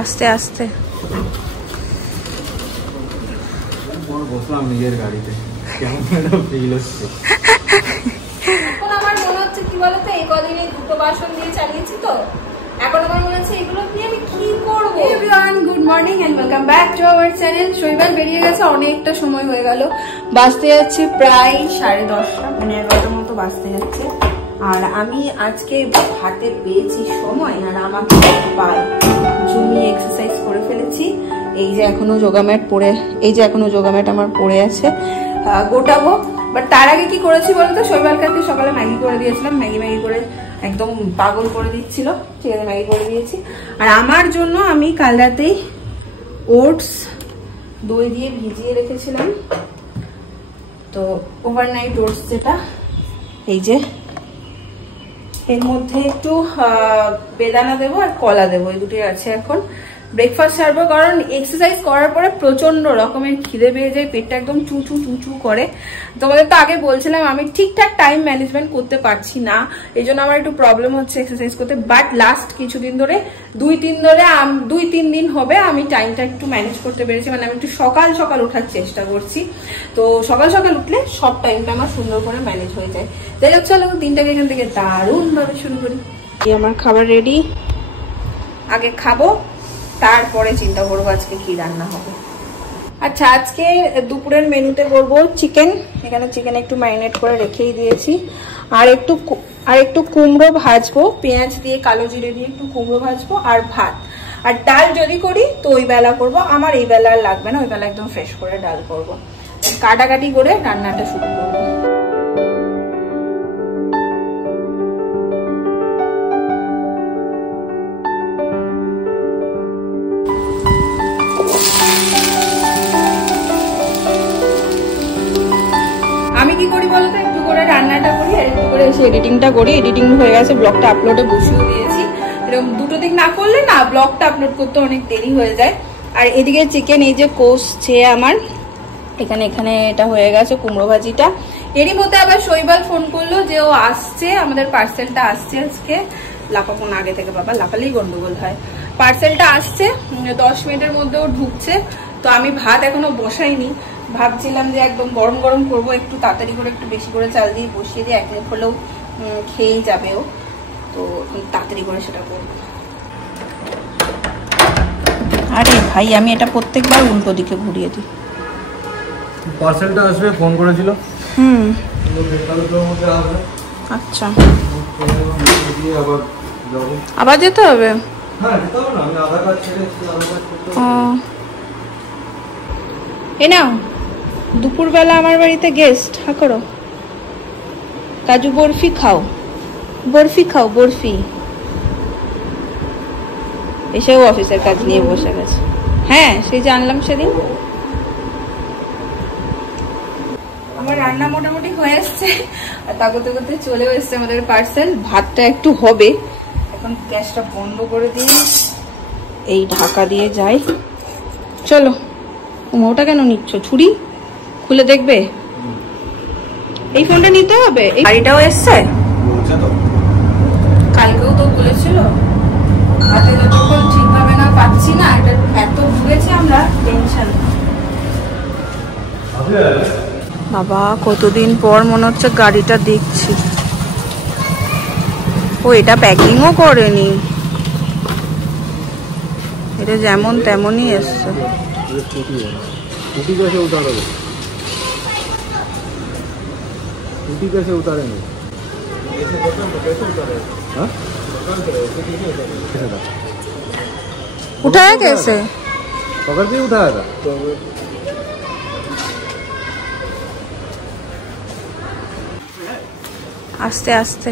আস্তে আস্তে বসলাম নিজের গাড়িতে, কেমন একটা ফিল হচ্ছে। এখন আমার মনে হচ্ছে কি বলতো, এই কদিনে দুটো বাসন দিয়ে চালিয়েছি তো, এখন আমার মনে হচ্ছে এগুলো দিয়ে আমি কি করব। Everyone, good morning and welcome back to our channel. শৈবাল বেরিয়ে গেছে, অনেকটা সময় হয়ে গেল, বাজতে যাচ্ছে প্রায় 10:30, মানে 11টার মতো বাজতে যাচ্ছে। আর আমি আজকে হাতে পেয়েছি সময়, আর আমাকে পায় জমিয়ে এক্সারসাইজ করে ফেলেছি। এই যে এখনো যোগা ম্যাট পড়ে, এই যে এখনো যোগা ম্যাট আমার পড়ে আছে, গোটাবো। বাট তার আগে কি করেছি বলতো, শৈবালকে সকালে ম্যাগি করে দিয়েছিলাম, ম্যাগি করে একদম পাগল করে দিচ্ছিল, ঠিক আছে, ম্যাগি করে দিয়েছি। আর আমার জন্য আমি কাল রাতেই ওটস দই দিয়ে ভিজিয়ে রেখেছিলাম, তো ওভারনাইট ওটস যেটা, এই যে এর মধ্যে একটু বেদানা দেবো আর কলা দেবো, এই দুটোই আছে। এখন ব্রেকফাস্ট সারবো, কারণ এক্সারসাইজ করার পরে প্রচন্ড রকমের খিদে পেয়ে যায়, পেটটা একদম চুচু চুচু করে। তোমাদের তো আগে বলছিলাম আমি ঠিকঠাক টাইম ম্যানেজমেন্ট করতে পারছি না, এই জন্য আমার একটু প্রবলেম হচ্ছে এক্সারসাইজ করতে। বাট লাস্ট কিছুদিন ধরে, 2-3 দিন হবে আমি টাইমটা একটু ম্যানেজ করতে পেরেছি, মানে আমি একটু সকাল সকাল ওঠার চেষ্টা করছি। তো সকাল সকাল উঠলে সব টাইমটা আমার সুন্দর করে ম্যানেজ হয়ে যায়। যাই হোক, চলো দিনটাকে এখান থেকে দারুণ ভাবে শুরু করি। আমার খাবার রেডি, আগে খাবো, তারপরে চিন্তা করবো আজকে কি রান্না হবে। আচ্ছা, আজকে দুপুরের মেনুতে করবো চিকেন। এখানে চিকেন একটু ম্যারিনেট করে রেখেই দিয়েছি, আর একটু কুমড়ো ভাজবো, পেঁয়াজ দিয়ে কালো জিরে দিয়ে একটু কুমড়ো ভাজবো, আর ভাত। আর ডাল যদি করি তো ওই বেলা করবো, আমার এই বেলা আর লাগবে না, ওই বেলা একদম ফ্রেশ করে ডাল করবো। কাটাকাটি করে রান্নাটা শুরু করবো। আমি কি করি বলতো, একটু করে রান্নাটা করি আর একটু করে এসে এডিটিংটা করি। এডিটিং হয়ে গেছে, ব্লগটা আপলোডে বসিয়ে দিয়েছি। এরকম দুটো দিক না করলে না ব্লগটা আপলোড করতে অনেক দেরি হয়ে যায়। আর এদিকে চিকেন এই যে কষছে আমার, এখানে এটা হয়ে গেছে কুমড়ো ভাজিটা। এরই মধ্যে আবার শৈবাল ফোন করলো যে ও আসছে, আমাদের পার্সেলটা আসছে আজকে। লাফাবো না আগে থেকে, বাবা লাফালেই গন্ডগোল হয়। পার্সেলটা আসছে 10 মিনিটের মধ্যেও ঢুকছে। তো আমি ভাত এখনো বসাইনি, ভাবছিলাম যে একদম গরম গরম করবো, একটু তাড়াতাড়ি করে একটু বেশি করে চাল দিয়ে বসিয়ে দিয়ে 1 মিনিট হলেও খেয়েই যাবে ও, তো তাড়াতাড়ি করে সেটা করবো। আরে ভাই, আমি এটা প্রত্যেকবার উল্টো দিকে ঘুরিয়ে দিই। পার্সেলটা আসবে, ফোন করেছিল। আচ্ছা, আবার যেতে হবে। এ নাও, দুপুরবেলা আমার বাড়িতে গেস্ট, হা করো, কাজু বরফি খাও, বরফি। এসেও অফিসের কাজ নিয়ে বসে গেছে। হ্যাঁ, সেই জানলাম সেদিন। আমার রান্না মোটামুটি হয়ে এসছে, আর তা করতে করতে চলেও এসছে আমাদের পার্সেল। ভাতটা একটু হবে, এখন গ্যাসটা বন্ধ করে দিয়ে এই ঢাকা দিয়ে যাই। চলো। ওটা কেন নিচ্ছ, ছুরি খুলে দেখবে? এই ফোনটা নিতে হবে। এই গাড়িটাও এসছে, কালকেও তো বলেছিল। হাতে যতক্ষণ ঠিকভাবে না পাচ্ছি না, এটা এত ভুগেছি আমরা, টেনশন। বাবা, কতদিন পর মনে হচ্ছে গাড়িটা দেখছি। ও এটা প্যাকিংও করেনি, এটা যেমন তেমনই এসছে। उठाया कैसे? पकड़ के उठाया था। आस्ते आस्ते।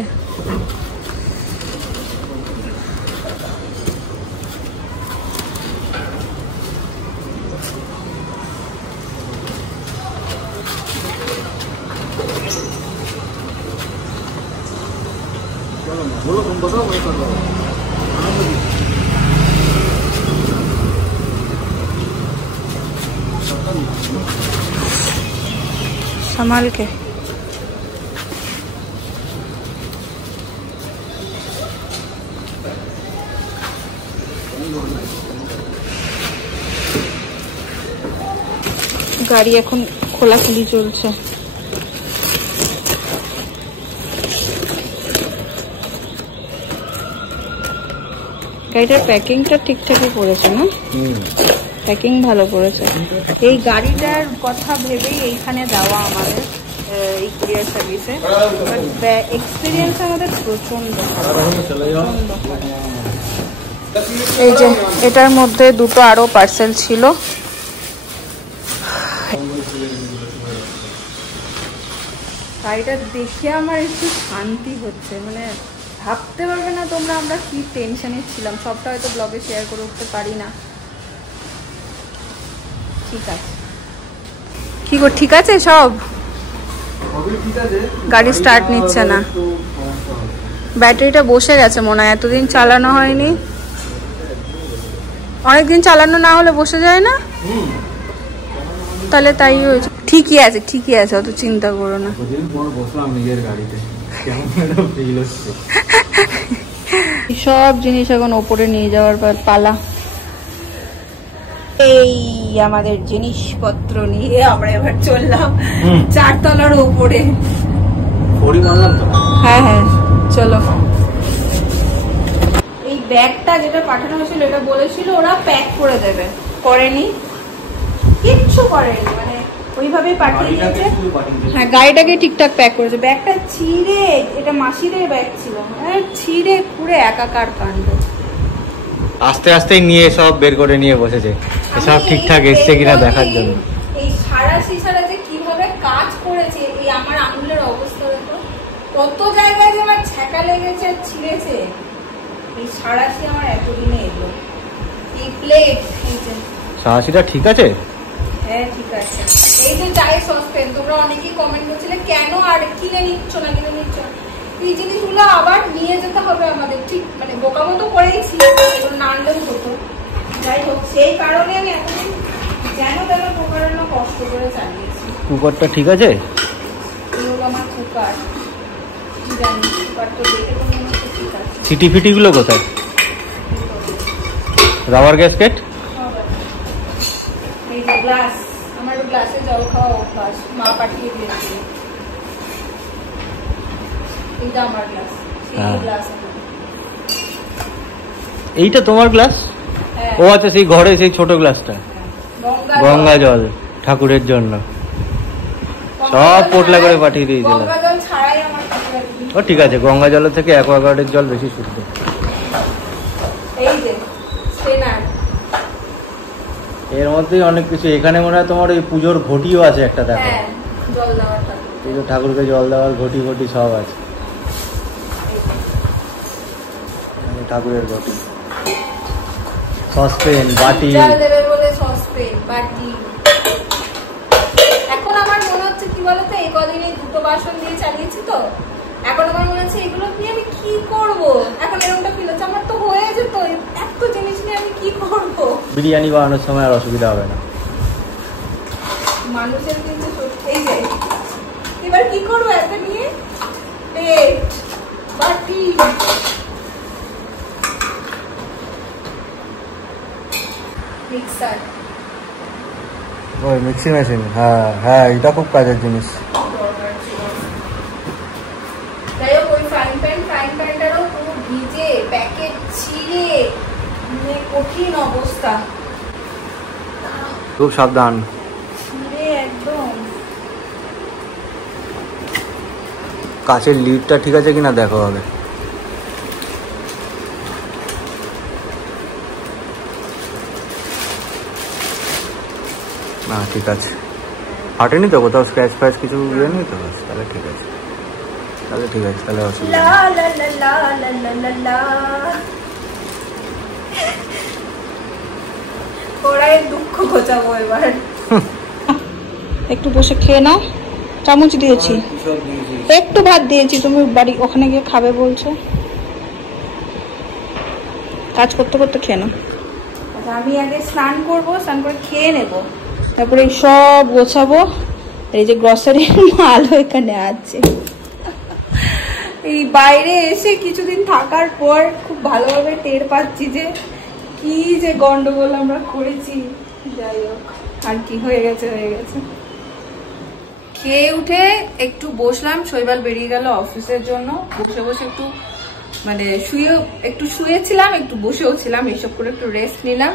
बोलो, तुम बताओ, मैं कर रहा हूँ। संभाल के। গাড়ি এখন খোলাখুলি চলছে। গাড়িটার প্যাকিংটা ঠিকঠাকই করেছে না? প্যাকিং ভালো করেছে। এই গাড়িটার কথা ভেবেই এইখানে যাওয়া আমাদের এই কুরিয়ার সার্ভিসে। এক্সপিরিয়েন্স আমাদের প্রচন্ড। এই যে এটার মধ্যে দুটো আরো পার্সেল ছিল। গাড়িটা দেখে আমার একটু শান্তি হচ্ছে, মানে ভাবতে পারবে না তোমরা আমরা কি টেনশনে ছিলাম। সবটা হয়তো ব্লগে শেয়ার করে উঠতে পারি না। ঠিক আছে, কি গো, ঠিক আছে সব? গাড়ি স্টার্ট নিচ্ছে না, ব্যাটারিটা বসে গেছে মনে হয়, এতদিন চালানো হয়নি। অনেকদিন চালানো না হলে বসে যায় না? তাহলে তাই হয়েছে। ঠিকই আছে, ঠিকই আছে, অত চিন্তা করো না। সব জিনিস এখন ওপরে নিয়ে যাওয়ার পালা। এই আমাদের জিনিসপত্র নিয়ে আমরা এবার চললাম 4 তলার উপরে। হ্যাঁ হ্যাঁ চলো। এই ব্যাগটা যেটা পাঠানো হয়েছিল এটা বলেছিল ওরা প্যাক করে দেবে, করেনি, কিচ্ছু করেনি, মানে ওইভাবেই পাঠিয়ে দিয়েছে। হ্যাঁ গাড়িটাকে ঠিকঠাক প্যাক করেছে। ব্যাগটা ছিঁড়ে, এটা মাসিদের ব্যাগ ছিল, ছিঁড়ে খুঁড়ে একাকার কাণ্ড। আস্তে আস্তে নিয়ে সব বের করে নিয়ে বসেছে, সব ঠিকঠাক এসছে কিনা দেখার জন্য। এই সারা সিসারা যে কিভাবে কাজ করেছে, এই আমার আঙুলের অবস্থা দেখো, কত জায়গায় যে আমার ছ্যাঁকা লেগেছে, ছিঁড়েছে। এই সারাশি আমার এতদিনে এলো। এই প্লেট, এই যে সারাশিটা ঠিক আছে? হ্যাঁ ঠিক আছে। এই যে চায়ের সসপেন, তোমরা অনেকেই কমেন্ট করছিলে কেন আর কিনে নিচ্ছ না, কিনে নিচ্ছ না। এই জিনিসগুলো আবার নিয়ে যেতে হবে আমাদের, ঠিক মানে বোকা মতো করেইছি, এগুলো না আনলেও হতো। যাই হোক, সেই কারণে আমি এতদিন যেন তেন প্রকারণ কষ্ট করে চালিয়েছি। কুকারটা ঠিক আছে? এগুলো আমার কুকার, কি জানি কুকার তো দেখে তো মনে হচ্ছে ঠিক আছে। সিটি ফিটি গুলো কোথায়? রাবার গ্যাসকেট, এই যে গ্লাস, আমার গ্লাসে জল খাওয়া অভ্যাস, মা পাঠিয়ে দিয়েছে। এইটা আমার গ্লাস, সেই গ্লাস। এইটা তোমার গ্লাস? ও আচ্ছা, সেই ঘরে সেই ছোট গ্লাসটা। গঙ্গা জল ঠাকুরের জন্য সব পোটলা করে পাঠিয়ে দিয়েছিল। গঙ্গা জল ছাড়াই আমার ও ঠিক আছে, গঙ্গা জলের থেকে অ্যাকোয়াগার্ডের জল বেশি শুদ্ধ। এই যে স্টেনার, এর মধ্যেই অনেক কিছু। এখানে মনে হয় তোমার ওই পুজোর ঘটিও আছে একটা, দেখো জল দেওয়ার পুজো ঠাকুরকে জল দেওয়ার ঘটি ঘটি সব আছে। ঠাকুরের ঘটি, সসপেন, বাটি, দেবে বলে সসপেন, বাটি। এখন আমার মনে হচ্ছে কি বলতো, এই কদিনে দুটো বাসন দিয়ে চালিয়েছি তো, এখন আমার মনে হচ্ছে এগুলো নিয়ে আমি কি করব। এখন এরকমটা ফিল হচ্ছে আমার তো হয়ে যেত, এত জিনিস নিয়ে আমি কি করব। বিরিয়ানি বানানোর সময় আর অসুবিধা হবে না। মানুষের কিন্তু এই যে এবার কি করবো এত নিয়ে, প্লেট, বাটি, মিক্সার, ওই মিক্সি মেশিন। হ্যাঁ হ্যাঁ, এটা খুব কাজের জিনিস। যাই হোক, ওই ফ্রাইং প্যানটারও পুরো ভিজে, প্যাকেট ছিঁড়ে, মানে কঠিন অবস্থা। খুব সাবধান। ছিঁড়ে একদম। কাচের লিডটা ঠিক আছে কিনা দেখো হবে। না ঠিক আছে, ফাটেনি তো কোথাও, স্ক্র্যাচ ফ্র্যাচ কিছু ইয়ে নেই তো? তাহলে ঠিক আছে, তাহলে ঠিক আছে, তাহলে অসুবিধা ওরাই দুঃখ ঘোচাবো এবার। একটু বসে খেয়ে নাও, চামচ দিয়েছি, একটু ভাত দিয়েছি, তুমি বাড়ি ওখানে গিয়ে খাবে বলছো, কাজ করতে করতে খেয়ে নাও। আমি আগে স্নান করবো, স্নান করে খেয়ে নেবো, তারপরে সব গোছাবো। এই যে গ্রসারি মালও এখানে আছে। এই বাইরে এসে কিছুদিন থাকার পর খুব ভালোভাবে টের পাচ্ছি যে কি যে গন্ডগোল আমরা করেছি। যাই হোক। আর কি হয়ে গেছে খেয়ে উঠে একটু বসলাম। শৈবাল বেরিয়ে গেল অফিসের জন্য। বসে বসে একটু মানে শুয়েছিলাম, একটু বসেও ছিলাম, এইসব করে একটু রেস্ট নিলাম।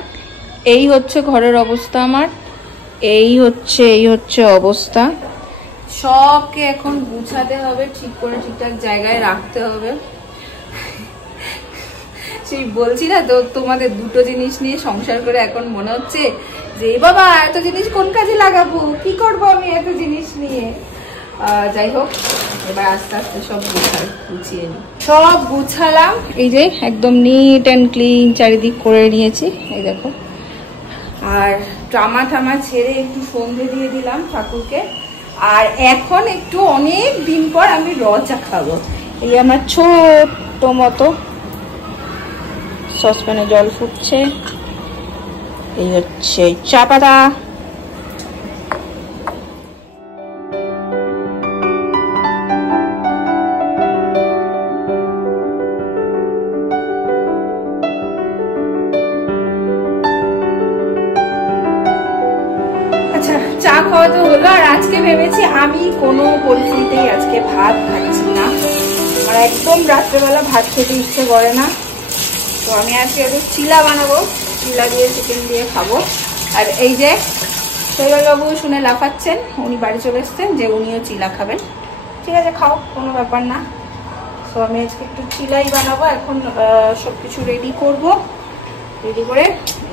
এই হচ্ছে ঘরের অবস্থা আমার, এই হচ্ছে অবস্থা। সবকে এখন গুছাতে হবে, ঠিক করে ঠিকঠাক জায়গায় রাখতে হবে। সেই বলছি না তো তোমাদের, দুটো জিনিস নিয়ে সংসার করে এখন মনে হচ্ছে যে বাবা এত জিনিস কোন কাজে লাগাবো, কি করবো আমি এত জিনিস নিয়ে। যাই হোক, এবার আস্তে আস্তে সব গুছিয়ে নিই। সব গুছালাম, এই যে একদম নিট অ্যান্ড ক্লিন চারিদিক করে নিয়েছি, এই দেখো। আর টামা ছেড়ে একটু সন্ধে দিয়ে দিলাম ঠাকুরকে। আর এখন একটু অনেক দিন পর আমি র চা খাবো। এই আমার ছোট্ট মতো সসপ্যানে জল ফুটছে, এই হচ্ছে চা পাতা। চা খাওয়া তো হলো। আর আজকে ভেবেছি আমি কোনো পরিস্থিতিতেই আজকে ভাত খাচ্ছি না, আমার একদম রাত্রেবেলা ভাত খেতে ইচ্ছে করে না। তো আমি আজকে একটু চিলা বানাবো, চিলা দিয়ে চিকেন দিয়ে খাবো। আর এই যে শৈবালবাবু শুনে লাফাচ্ছেন, উনি বাড়ি চলে এসছেন যে উনিও চিলা খাবেন। ঠিক আছে, খাও, কোনো ব্যাপার না। তো আমি আজকে একটু চিলাই বানাবো। এখন সবকিছু রেডি করব, রেডি করে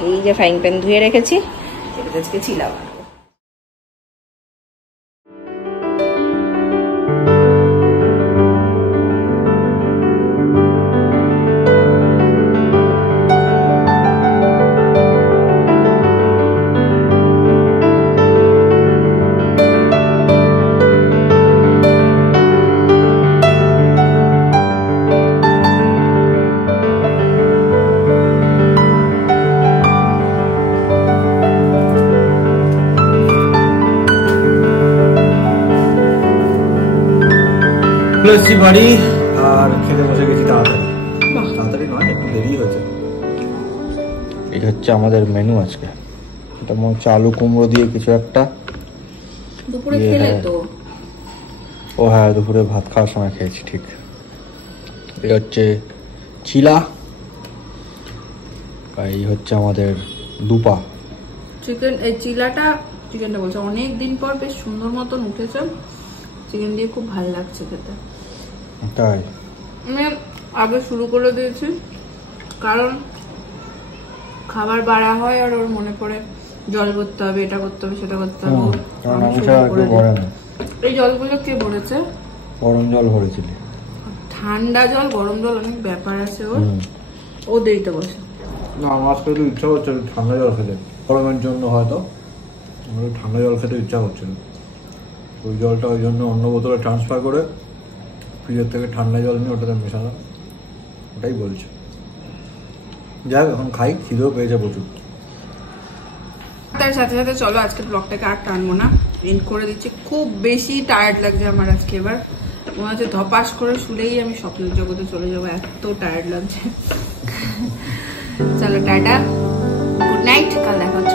এই যে ফ্রাইং প্যান ধুয়ে রেখেছি, সেটা আজকে চিলা বানাবো। বাড়ি আর খেতে বসে গেছি তাড়াতাড়ি নয়, একটু দেরি হয়েছে। এটা হচ্ছে আমাদের মেনু আজকে। এটা মনে হচ্ছে আলু কুমড়ো দিয়ে কিছু একটা। দুপুরে খেলে তো? ও হ্যাঁ, দুপুরে ভাত খাওয়ার সময় খেয়েছি, ঠিক। এটা হচ্ছে চিলা, এই হচ্ছে আমাদের দুপা চিকেন। এই চিকেনটা বলছে অনেক দিন পর বেশ সুন্দর মতন উঠেছে, চিকেন দিয়ে খুব ভালো লাগছে খেতে। তাই আমি আগে শুরু করে দিয়েছি, কারণ খাবার বাড়া হয় আর ওর মনে পড়ে জল করতে হবে, এটা করতে হবে, সেটা করতে হবে। এই জলগুলো কে ভরেছে? গরম জল ভরেছিল। ঠান্ডা জল গরম জল অনেক ব্যাপার আছে ওর, ও দেরিতে বসে। না, আমার আজকে একটু ইচ্ছা হচ্ছে ঠান্ডা জল খেতে, গরমের জন্য হয়তো ঠান্ডা জল খেতে ইচ্ছা হচ্ছিল। ওই জলটা ওই জন্য অন্য বোতলে ট্রান্সফার করে ফ্রিজের থেকে ঠান্ডা জল নিয়ে ওটাতে মেশালাম, ওটাই বলছে। যাই হোক, এখন খাই, খিদেও পেয়েছে প্রচুর। তার সাথে সাথে চলো আজকে ব্লগটাকে আর টানবো না, এন্ড করে দিচ্ছি। খুব বেশি টায়ার্ড লাগছে আমার আজকে, এবার মনে হচ্ছে ধপাস করে শুলেই আমি স্বপ্নের জগতে চলে যাবো, এত টায়ার্ড লাগছে। চলো টাটা, গুড নাইট, কাল দেখা হচ্ছে।